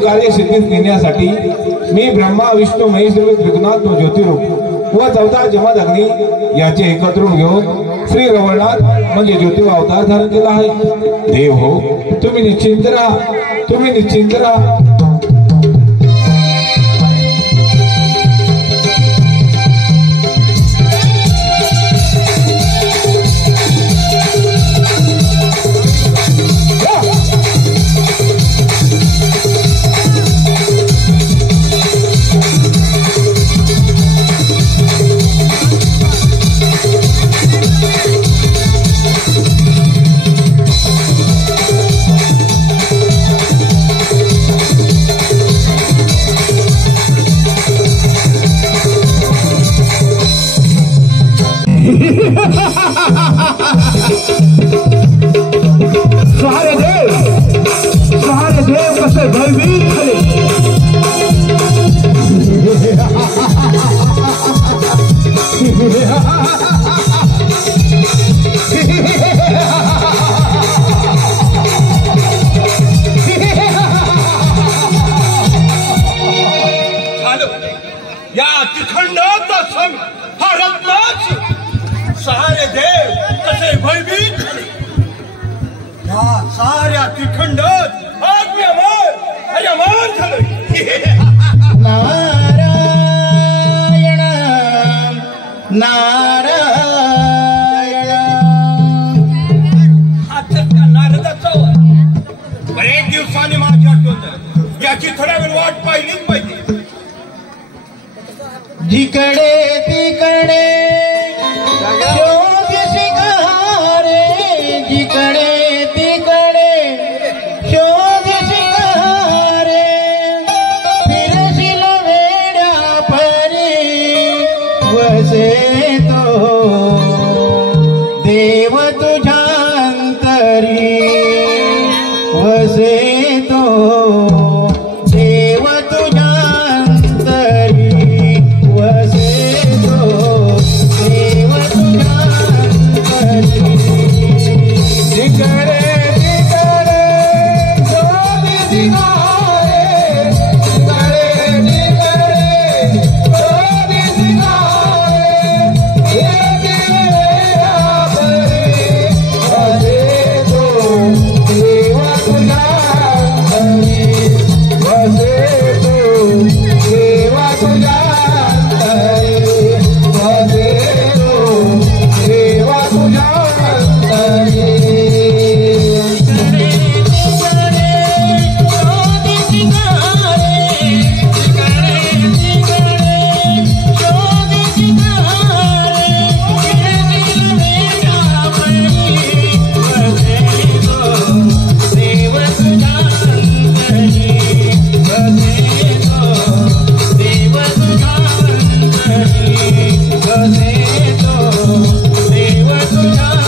कार्य सिद्धीस नेण्यासाठी मी ब्रह्मा विष्णू महेश त्रिगुणात तो ज्योतिरूप व चौथा जमदग्नी याचे एकत्र घेऊन श्री रवळनाथ म्हणजे ज्योतिबा अवतार धारण केला आहे। देव हो, तुम्ही निश्चिंत राहा, तुम्ही निश्चिंत राहा। सहारे देव कसे भयभीत झाले। या अतिखंडाचा सण हा रत्नाच सहारे देव कसे भयभीत झाले। या साऱ्या अतिखंडात आज मी अमर झालोय। नारायण नारायण हा चटका नारदाचा बरेच दिवसांनी माझी आठवण झाली। याची थोड्या वेळ वाट पाहिलीच पाहिजे। जिकडे तिकडे शोध शिकारे, जिकडे तिकडे शोध शिकारे, फिरशील वेड्या परी वसे तो देव तुझ्या अंतरी, वसे तो देव तुझ्या अंतरी, वसे तो देव तुझ्या अंतरी। जिकडे तिकडे शोध शिकारे, जिकडे तिकडे शोध शिकारे, फिरशील वेड्या परी वसे तो देव तुझ्या अंतरी, वसे तो देव तुझ्या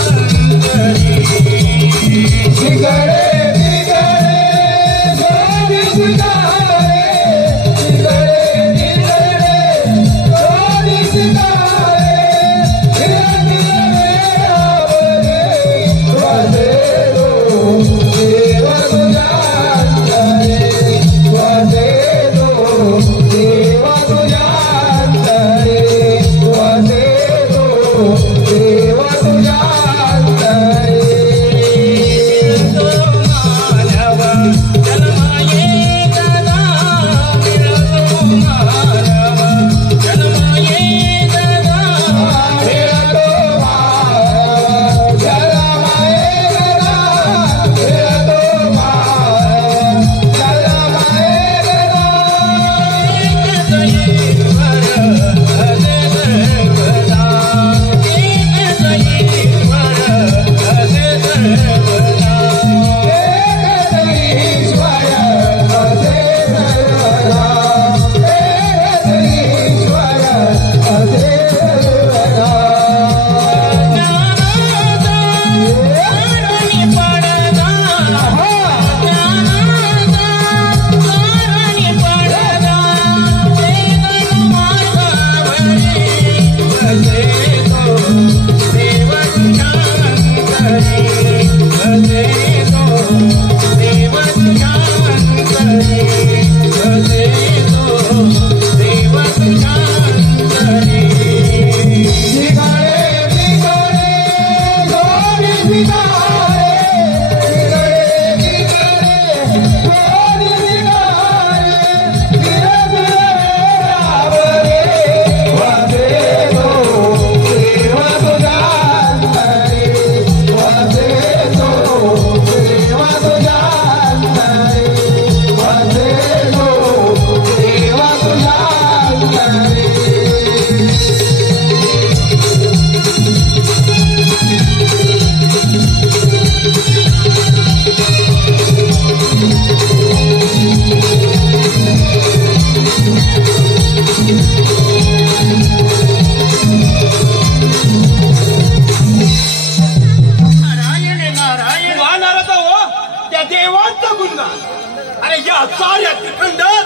अरे या साऱ्या खंडात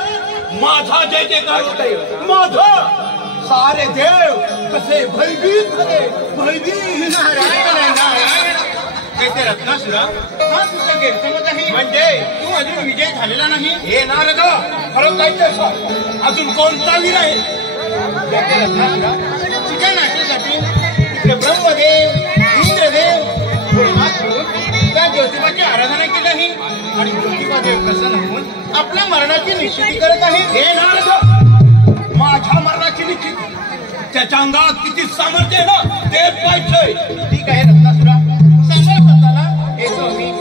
माझा जय जयकार होते. माझा सारे देव कसे भयभीत झाले. भयभीत. ते रत्नासुरा हा तुझा गैरसमज आहे. म्हणजे तू अजून विजय झालेला नाही. हे नारद खरं जायचं अजून कोणता वीर आहे. रत्नासुरा तुझ्या नाट्यासाठी तिकडे ब्रह्मदेव इंद्रदेव भोलेनाथ म्हणून त्या ज्योतिबाची आराधना केली आहे. आणि ज्योतिबादेव प्रसन्न होऊन आपल्या मरणाची निश्चिती करत आहे. हे नारद माझ्या मरणाची निश्चिती त्याच्या अंगात किती सामर्थ्य आहे ना ते पाहिजे. ठीक आहे रत्नासुरा सांगा स्वतःला येतो मी.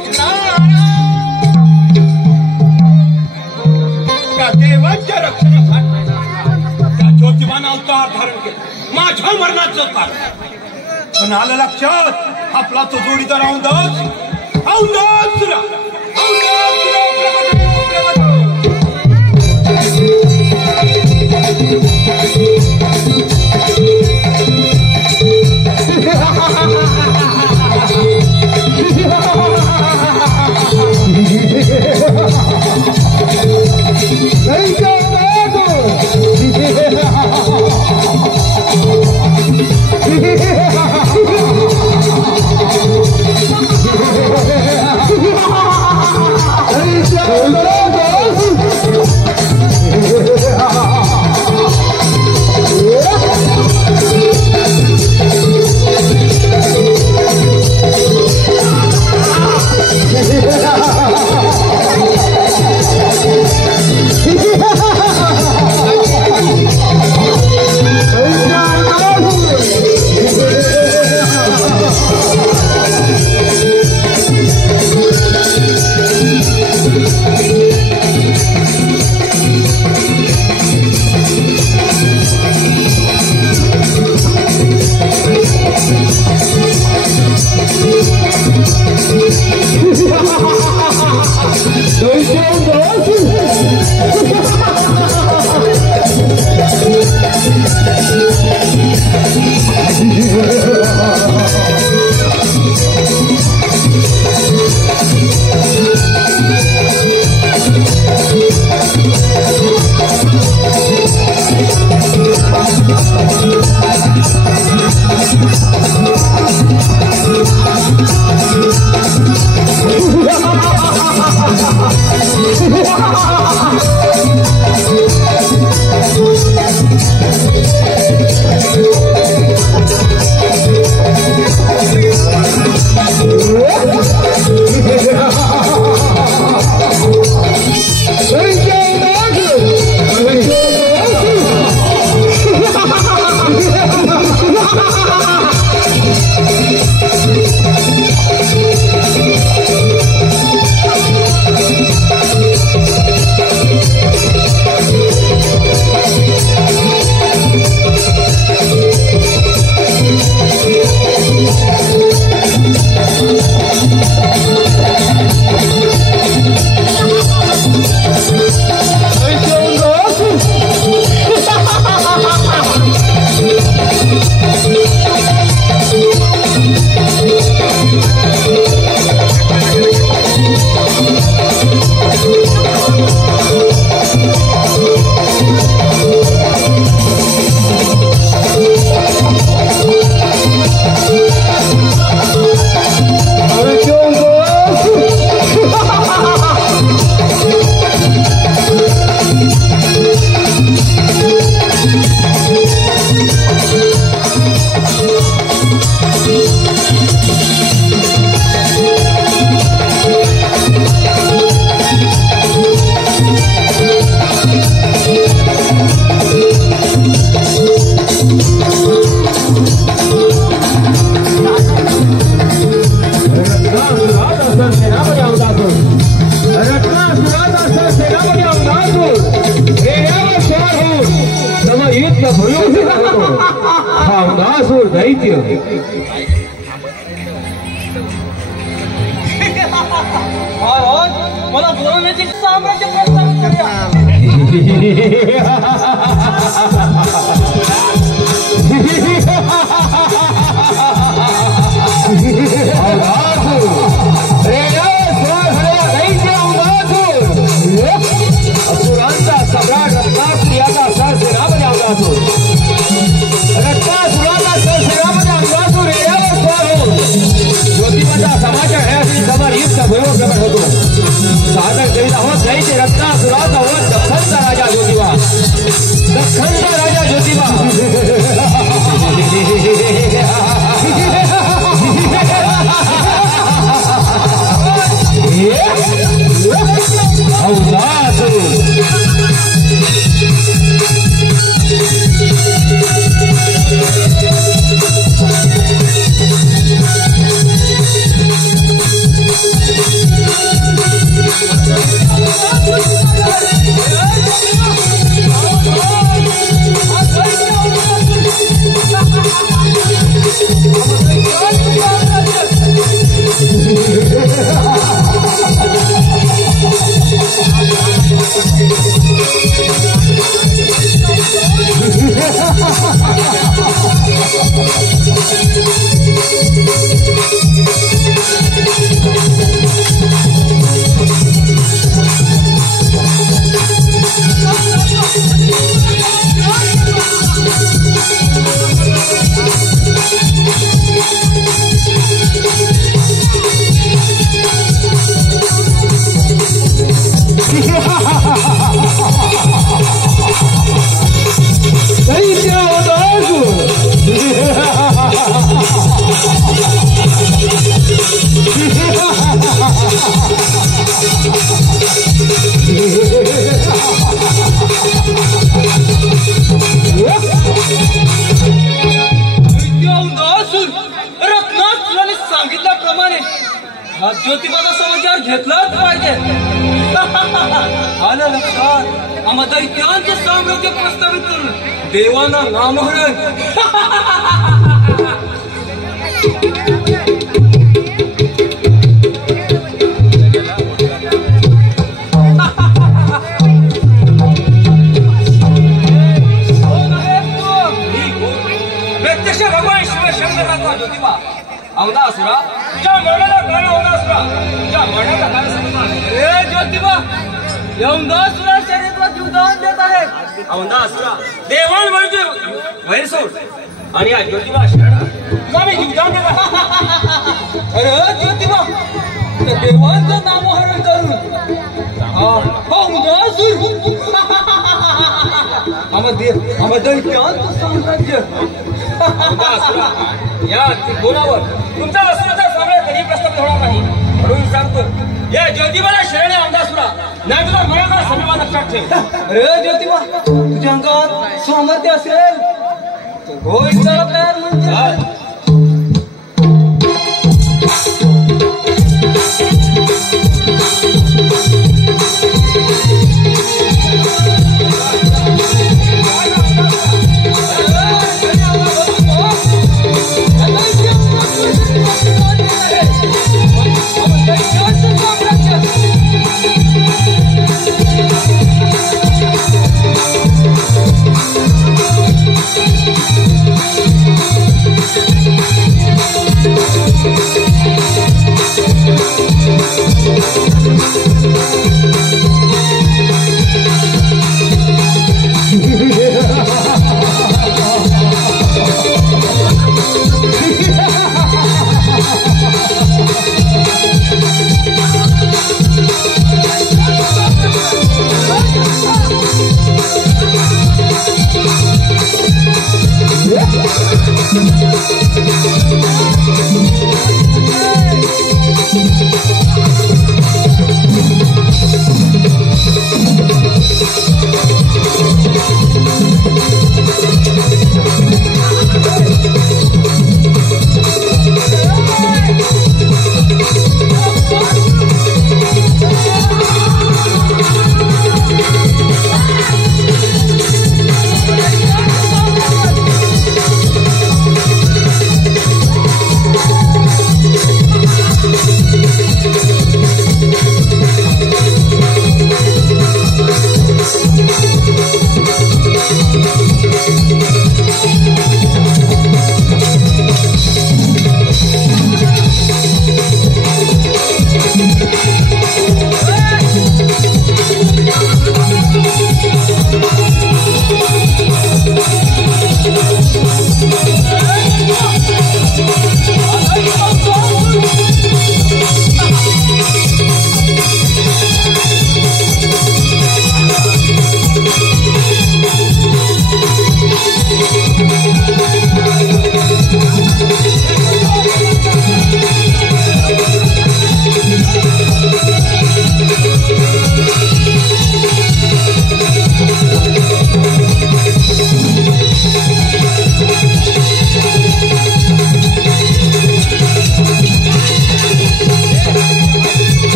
त्या देवाच्या रक्षणासाठी त्या ज्योतिबानं अवतार धारण केला माझ्या मरणाचं कारण. पण आलं लक्षात आपला तो जोडीदार औंदाज तुला मला बोलण्याची साम्राज्य प्रस्थापित करूया. रे असा भैरव प्रकट होतो. सादर करीत आहोत जयचे रत्नासुराचा वध दख्खनचा राजा ज्योतिबा. दख्खनचा राजा ज्योतिबा. ज्योतिबाचा समाचार घेतलाच पाहिजे. आलं लक्षात आम्हा दैत्यांचे साम्राज्य प्रस्तावित करून देवांना नामहरण. प्रत्यक्ष भगवान शिवशंकराचा ज्योतिबा अवदासुरा तुझ्या मरणाला कारण अवदासुरा तुझ्या मरणाचा कारण सन्मान. हे ज्योतिबा अवदासुरा शरीरात जीवदान देत आहे. अवदासुरा देवान म्हणजे वैरसोड आणि या ज्योतिबा शरण मी जीवदान देत आहे. अरे ज्योतिबा त्या देवांचं नामहरण करून अवदासुर आम्हा दैत्यांचं साम्राज्य. या कोणावर तुमचा वसुराचा साम्राज्य कधी प्रस्थापित होणार नाही म्हणून सांगतो या ज्योतिबाला शरण अवदासुरा नाही तुला मनाचा सन्मान लक्षात ठेव. अरे ज्योतिबा तुझ्या अंगात सामर्थ्य असेल तर गोविंद तयार म्हणजे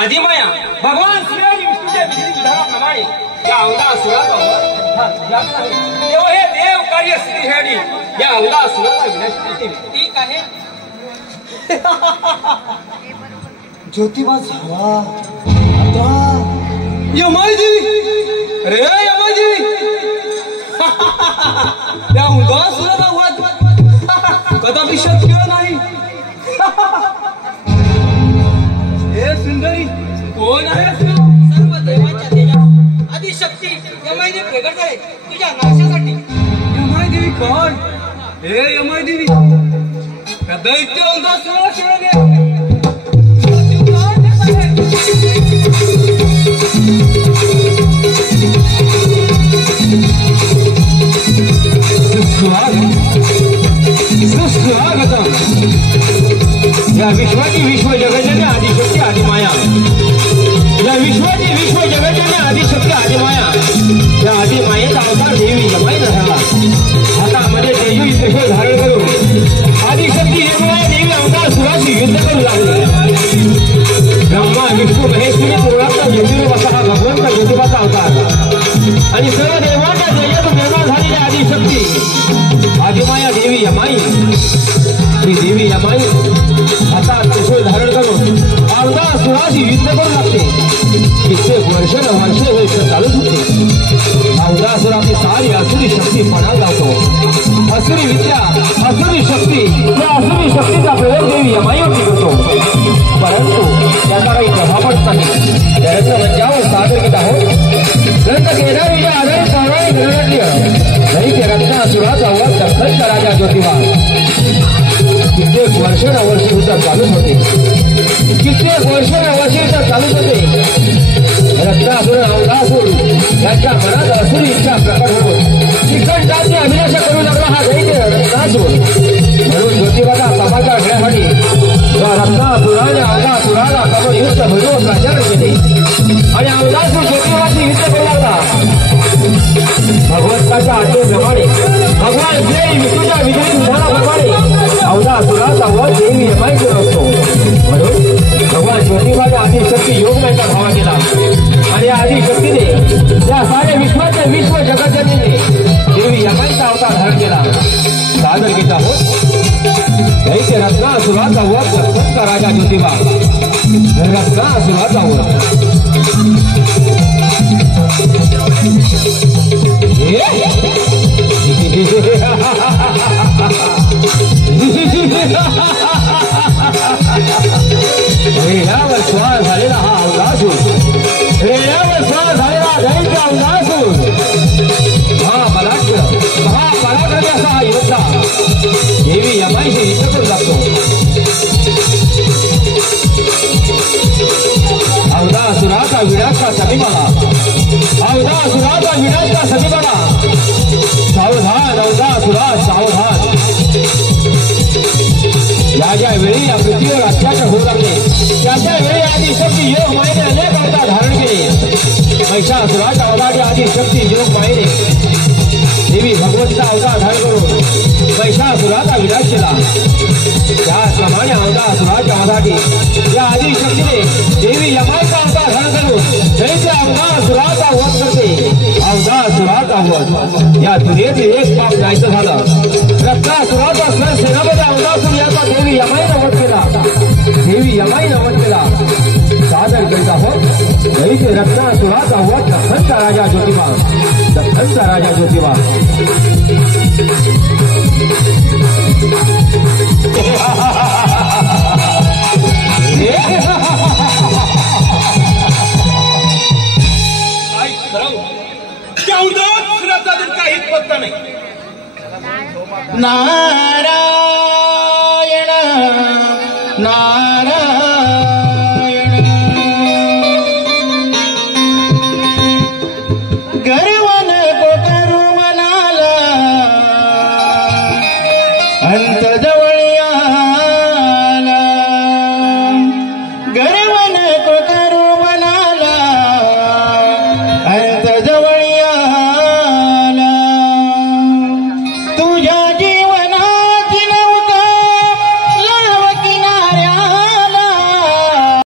आदिमाया भगवान श्री विष्णूच्या विधानाप्रमाणे या अवधासुराचा तेव्हा हे देव कार्य सिद्धीसाठी या अवधासुराचा विनाश करते. ठीक आहे. ज्योतिबा झाला आता यमाईदेवी. अरे यमाईदेवी त्या अवधासुराचा वध कदापि शक्य नाही. हे सुंदरी कोण आहे? सर्व देवांच्या तेजा आदिशक्ती यमाईदेवी प्रगट झाले तुझ्या नाशासाठी. यमाईदेवी कोण? हे यमाईदेवी त्या दैत्य अवधासुराला शरण ये. या विश्वाची विश्व जगजन्य आदिशक्ती आदिमाया. या विश्वाची विश्व जगजन्य आदिशक्ती आदिमाया. या आदिमायेचा अवतार देवी यमाई झाला. हातामध्ये तेजू त्रिशूळ धारण करून आदिशक्ती यमाया देवी अवतार सुराशी युद्ध करू लागले. ब्रह्मा विष्णू महेश्वरी पूर्णाचा ज्योतिरूप असा हा भगवंत ज्योतिबाचा अवतार आणि सर्व देवांच्या तेजात निर्माण झालेली आदिशक्ती आदिमाया देवी यमाई. श्री देवी यमाई हातात त्रिशूळ धारण करून अवधासुराशी युद्ध करू लागते. कित्येक वर्षे हे युद्ध चालूच होते. अवधासुराची सारी असुरी शक्ती पणाला लावतो. असुरी विद्या असुरी शक्ती या असुरी शक्तीचा प्रयोग देवी यमाईवरती करतो. परंतु त्याचा काही प्रभाव पडत नाही. रत्नमंचावर सादर केला आहोत ग्रंथ केदारीच्या आधारित पौराणिक गणनाट्य दैत्य रत्नासुराचा वध दख्खनचा राजा ज्योतिबा. कित्येक वर्षे युद्ध चालूच होते. कित्येक वर्षे युद्ध चालूच होते. रत्नासुर अवधासुर यांच्या मनात असुरी इच्छा प्रकट होऊन शिखंडाची अभिलाषा करू लागला हा दैत्य रत्नासुर. म्हणून ज्योतिबाचा समाचार घेण्यासाठी रत्नासुराने अवधासुराला कमल युद्ध भजवून प्रचार केले आणि अवधासुर ज्योतिबाची युद्ध करू लागला. भगवंताच्या आज्ञेप्रमाणे भगवान श्री विष्णूच्या विधी विधानाप्रमाणे अवधासुराचा वध देवी यमाई करत असतो. म्हणून भगवान ज्योतिबाने आदिशक्ती योगमायेचा भावा केला आणि आदिशक्तीने या साऱ्या विश्वाच्या विश्व जगतजननीने देवी यमाईचा अवतार धारण केला. सादर घेत आहोत दैत्य रत्नासुराचा वध दख्खनचा राजा ज्योतिबा. रत्नासुराचा वध रेड्यावर स्वार झालेला हा अवधासुर. रेड्यावर स्वार झालेला दैत्य अवधासुर महापराक्रमी असा हा योद्धा देवी यमाईशी युद्ध करू लागतो. अवधासुराचा विनाश का समीपाला. अवधासुराचा विनाश का समीपाला. सावधान अवधासुरा सावधान. ज्या वेळी या पृथ्वीवर अत्याचार होऊ लागले त्याच्या वेळी आदिशक्ती योग मायेने अनेक अवतार धारण केले. महिषासुराच्या अवतारी आदिशक्ती योग मायेने देवी भगवंता अवतार धारण करून महिषासुराचा विनाश केला. त्याचप्रमाणे अवधासुराच्या अवतारी या आदिशक्तीने देवी यमाईचा अवतार धारण करून दैत्य अवधासुराचा वध करते. अवधासुराचा वध या दुनियेतील एक पाप नाहीसं झालं. रत्नासुराचा सेनापती अवधासुर याचा देवी यमाईने वध केला. देवी यमाईने वध केला. सादर करीत आहोत दैत्य रत्नासुराचा वध दख्खनचा राजा ज्योतिबा. दख्खनचा राजा ज्योतिबा. त्या अवधासुराचा जर काहीच पत्ता नाही. नारायण नारायण गर्वन कोटरू मनाला अंत